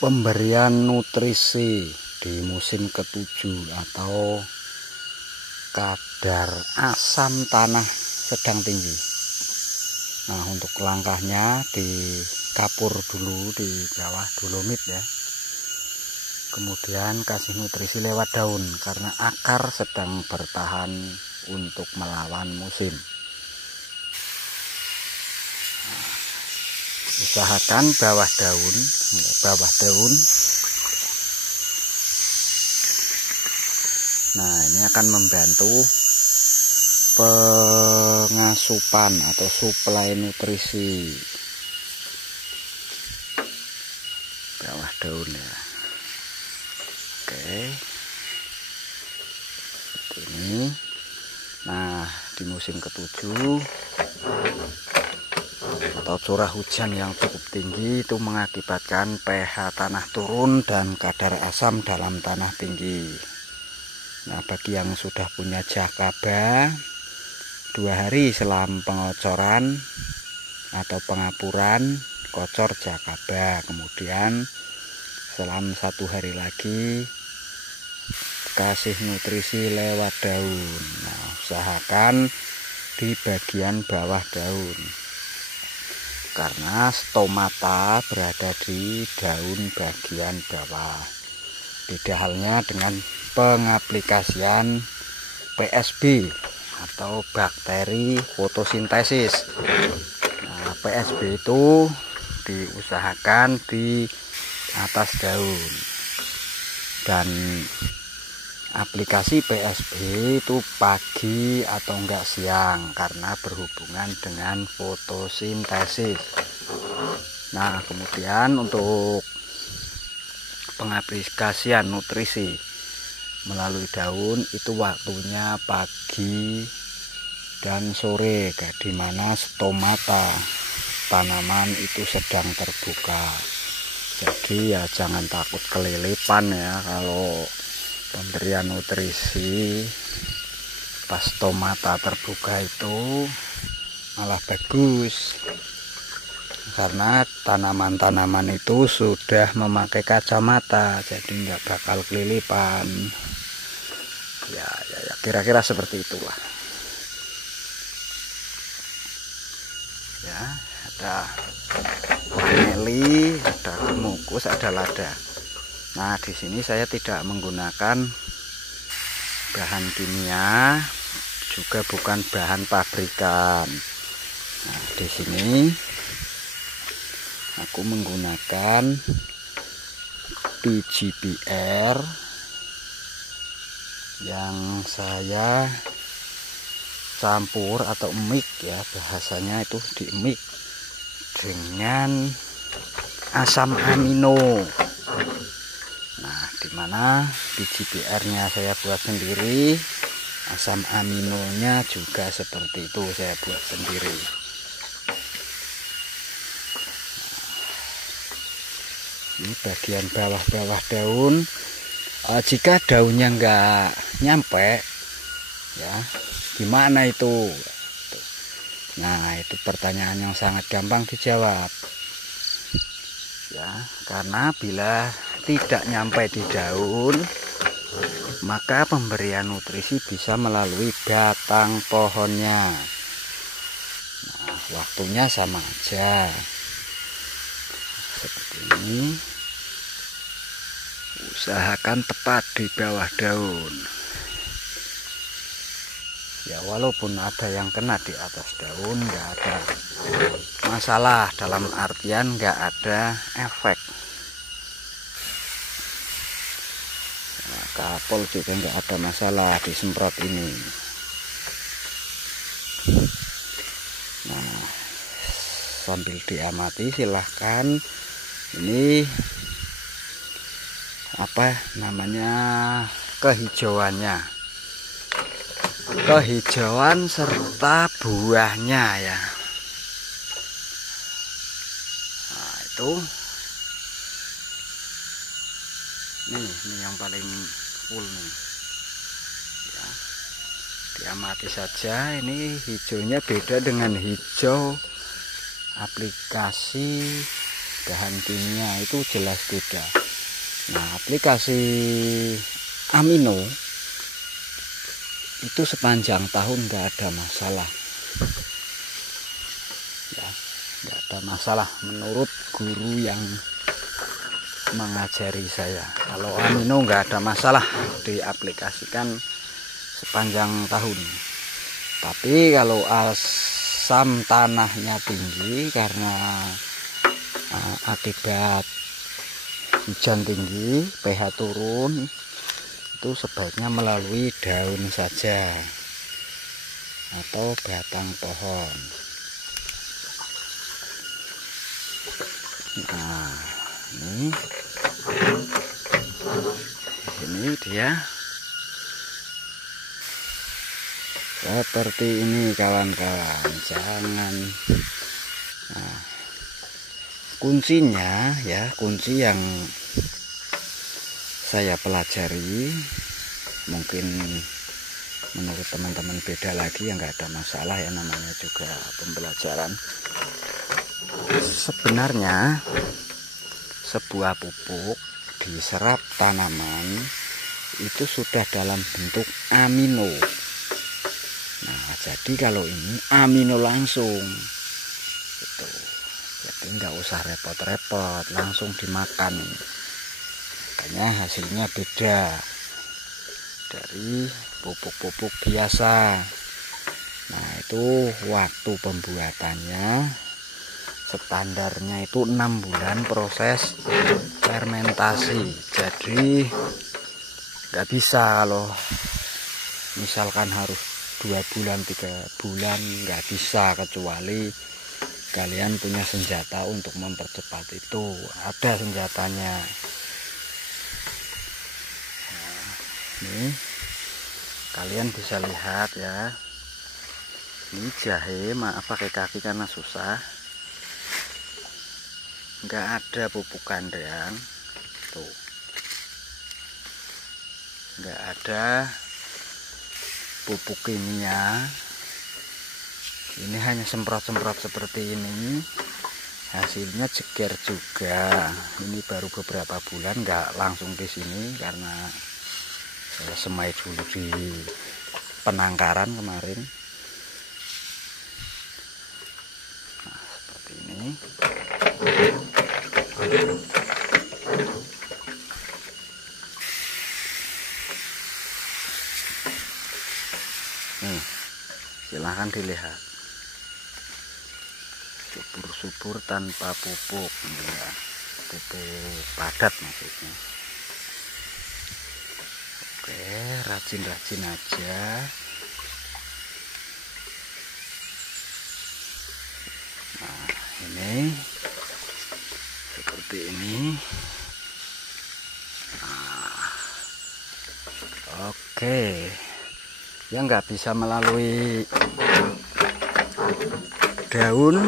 Pemberian nutrisi di musim ke-7 atau kadar asam tanah sedang tinggi. Nah, untuk langkahnya dikapur dulu di bawah dolomit ya. Kemudian kasih nutrisi lewat daun karena akar sedang bertahan untuk melawan musim. Usahakan bawah daun. Nah, ini akan membantu pengasupan atau suplai nutrisi bawah daun ya. Oke, seperti ini. Nah, di musim ke-7 atau curah hujan yang cukup tinggi itu mengakibatkan pH tanah turun dan kadar asam dalam tanah tinggi. Nah, bagi yang sudah punya jakaba, 2 hari selam pengocoran atau pengapuran kocor jakaba, kemudian selam 1 hari lagi kasih nutrisi lewat daun. Nah, usahakan di bagian bawah daun karena stomata berada di daun bagian bawah. Beda halnya dengan pengaplikasian PSB atau bakteri fotosintesis. Nah, PSB itu diusahakan di atas daun, dan aplikasi PSB itu pagi atau enggak siang karena berhubungan dengan fotosintesis. Nah, kemudian untuk pengaplikasian nutrisi melalui daun itu waktunya pagi dan sore, di mana stomata tanaman itu sedang terbuka. Jadi ya jangan takut kelilipan ya kalau pemberian nutrisi pas stomata terbuka itu malah bagus karena tanaman-tanaman itu sudah memakai kacamata, jadi nggak bakal kelilipan ya kira-kira seperti itulah ya. Ada vanili, ada kemukus, ada lada. Nah, di sini saya tidak menggunakan bahan kimia, juga bukan bahan pabrikan. Nah, di sini aku menggunakan PGBR yang saya campur atau mix ya, bahasanya itu di mix dengan asam amino. Nah, dimana PGBR-nya saya buat sendiri, asam aminonya juga seperti itu saya buat sendiri. Ini bagian bawah-bawah daun. Jika daunnya nggak nyampe, ya gimana itu? Nah, itu pertanyaan yang sangat gampang dijawab. Ya, karena bila tidak nyampe di daun, maka pemberian nutrisi bisa melalui batang pohonnya. Nah, waktunya sama aja. Seperti ini. Usahakan tepat di bawah daun. Ya, walaupun ada yang kena di atas daun, nggak ada masalah, dalam artian nggak ada efek. Nah, kapol juga nggak ada masalah disemprot ini. Nah, sambil diamati silahkan. Ini apa namanya, kehijauannya, kehijauan serta buahnya ya. Nah, itu ini yang paling full nih ya. Diamati saja, ini hijaunya beda dengan hijau aplikasi bahan kimia itu jelas beda. Nah, aplikasi amino itu sepanjang tahun nggak ada masalah ya, nggak ada masalah menurut guru yang mengajari saya. Kalau amino nggak ada masalah diaplikasikan sepanjang tahun. Tapi kalau asam tanahnya tinggi karena akibat hujan tinggi, pH turun, itu sebaiknya melalui daun saja atau batang pohon. Nah, ini dia seperti ini kawan-kawan. Jangan kuncinya ya, kunci yang saya pelajari mungkin menurut teman-teman beda lagi, ya nggak ada masalah ya, namanya juga pembelajaran. Sebenarnya sebuah pupuk diserap tanaman itu sudah dalam bentuk amino. Nah, jadi kalau ini amino langsung gitu. Jadi nggak usah repot-repot, langsung dimakan. Makanya hasilnya beda dari pupuk-pupuk biasa. Nah, itu waktu pembuatannya standarnya itu 6 bulan proses fermentasi. Jadi nggak bisa kalau misalkan harus 2 bulan 3 bulan, nggak bisa, kecuali kalian punya senjata untuk mempercepat itu. Ada senjatanya. Nah, ini kalian bisa lihat ya, ini jahe, maaf pakai kaki karena susah, nggak ada pupuk kandang tuh, nggak ada pupuk kimia. Ini hanya semprot-semprot seperti ini, hasilnya jeger juga. Ini baru beberapa bulan, nggak langsung di sini karena saya semai dulu di penangkaran kemarin. Nah, seperti ini. Nih, silahkan dilihat, subur-subur tanpa pupuk ya, pupuk padat maksudnya. Oke, rajin-rajin aja. Nah, ini seperti ini. Nah, oke, ya nggak bisa melalui daun,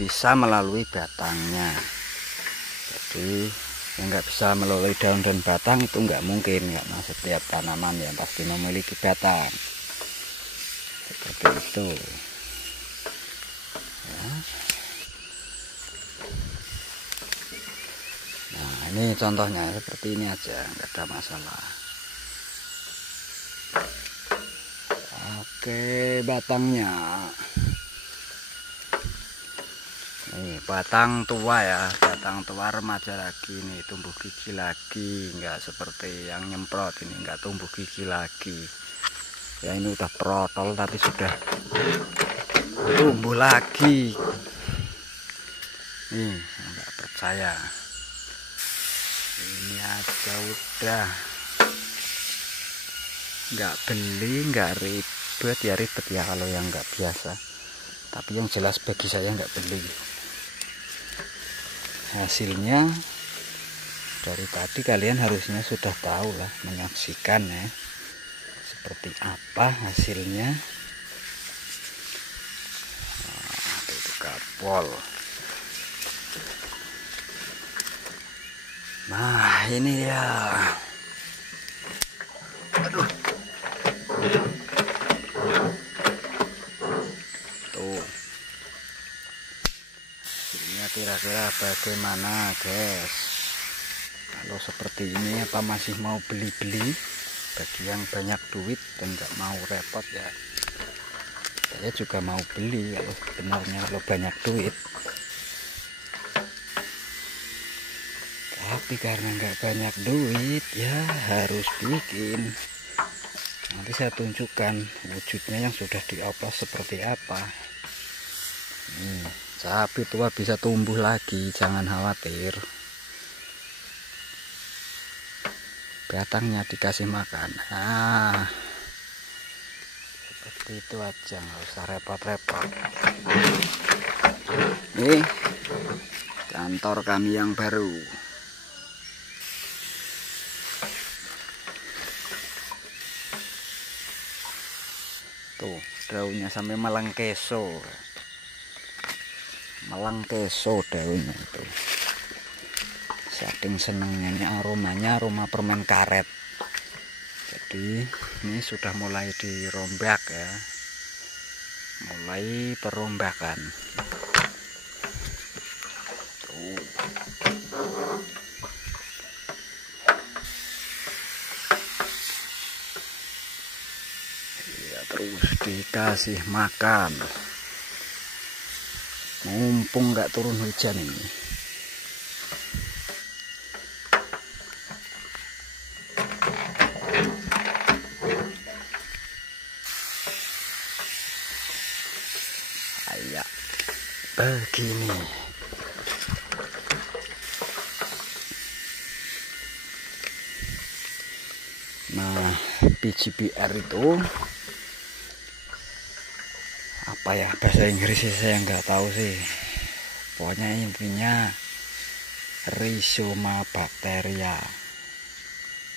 bisa melalui batangnya. Jadi yang nggak bisa melalui daun dan batang itu nggak mungkin, karena setiap tanaman yang pasti memiliki batang seperti itu ya. Nah, ini contohnya seperti ini aja, nggak ada masalah. Oke, batangnya ini batang tua ya, batang tua remaja lagi, nih tumbuh gigi lagi, nggak seperti yang nyemprot ini, nggak tumbuh gigi lagi ya. Ini udah protol tapi sudah tumbuh lagi. Nih, nggak percaya, ini aja udah nggak beli, nggak ribet ya. Ribet ya kalau yang nggak biasa, tapi yang jelas bagi saya nggak beli. Hasilnya dari tadi kalian harusnya sudah tahu lah, menyaksikan ya seperti apa hasilnya. Nah, itu kapol. Nah, ini ya, aduh, tuh hasilnya kira-kira bagaimana guys? Kalau seperti ini apa masih mau beli-beli? Bagi yang banyak duit dan nggak mau repot ya, saya juga mau beli kalau sebenarnya kalau banyak duit. Tapi karena nggak banyak duit ya harus bikin. Nanti saya tunjukkan wujudnya yang sudah dioplos seperti apa. Sapi tua bisa tumbuh lagi, jangan khawatir. Batangnya dikasih makan. Nah, seperti itu aja, nggak usah repot-repot. Nih, kantor kami yang baru. Tuh, daunnya sampai melengkeso. Melengkeso daunnya itu. Saking senengnya ini aromanya, aroma permen karet. Jadi ini sudah mulai dirombak ya, mulai perombakan. Tuh. Ya, terus dikasih makan. Mumpung nggak turun hujan ini. Kayak begini. Nah, PGBR itu apa ya bahasa Inggrisnya, saya nggak tahu sih. Pokoknya intinya Rhizoma bacteria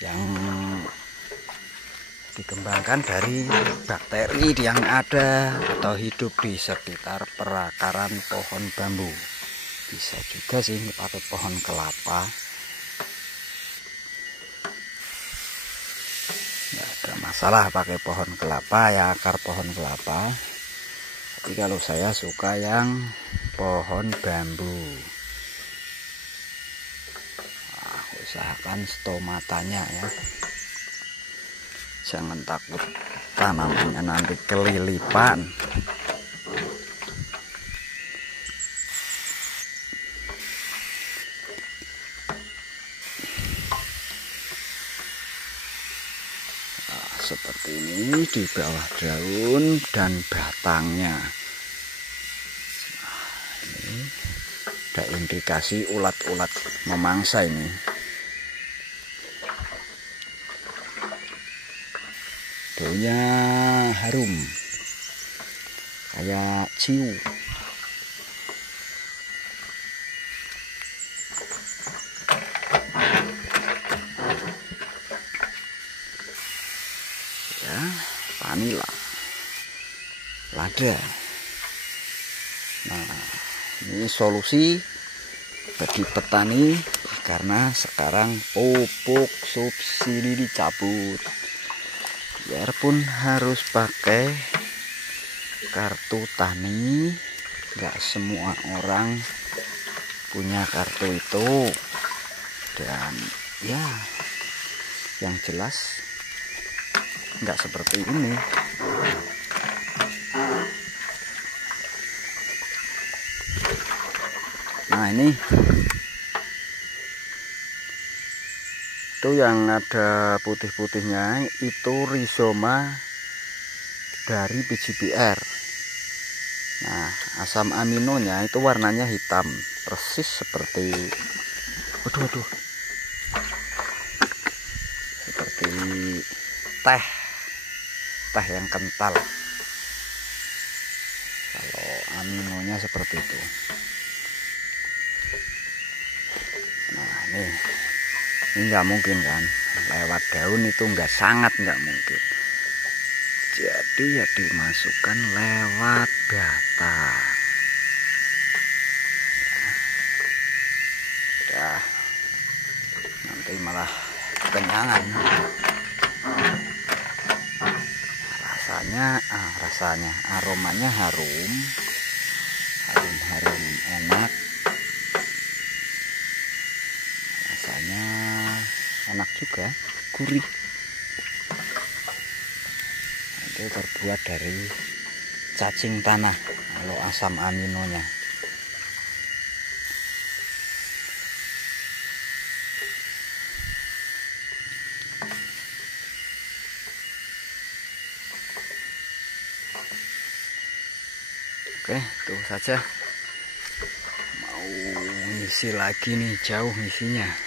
yang dikembangkan dari bakteri yang ada atau hidup di sekitar perakaran pohon bambu. Bisa juga sih pakai pohon kelapa. Nggak ada masalah pakai pohon kelapa ya, akar pohon kelapa. Tapi kalau saya suka yang pohon bambu. Nah, usahakan stomatanya ya. Jangan takut tanamannya nanti kelilipan. Nah, seperti ini di bawah daun dan batangnya. Nah, ini ada indikasi ulat-ulat memangsa ini. Daunnya harum kayak ciu. Ya, vanila, lada. Nah, ini solusi bagi petani karena sekarang pupuk subsidi dicabut. Biarpun harus pakai kartu tani, nggak semua orang punya kartu itu. Dan ya, yang jelas nggak seperti ini. Nah, ini itu yang ada putih-putihnya itu Rhizoma dari PGBR. Nah, asam aminonya itu warnanya hitam, persis seperti waduh, seperti teh yang kental. Kalau aminonya seperti itu. Nah, ini nggak mungkin kan, lewat daun itu sangat nggak mungkin. Jadi ya dimasukkan lewat batang. Ya, nanti malah kekenyangan. Rasanya aromanya harum enak. rasanya enak juga, gurih. Itu terbuat dari cacing tanah kalau asam aminonya. Oke, itu saja. Mau ngisi lagi nih, jauh ngisinya.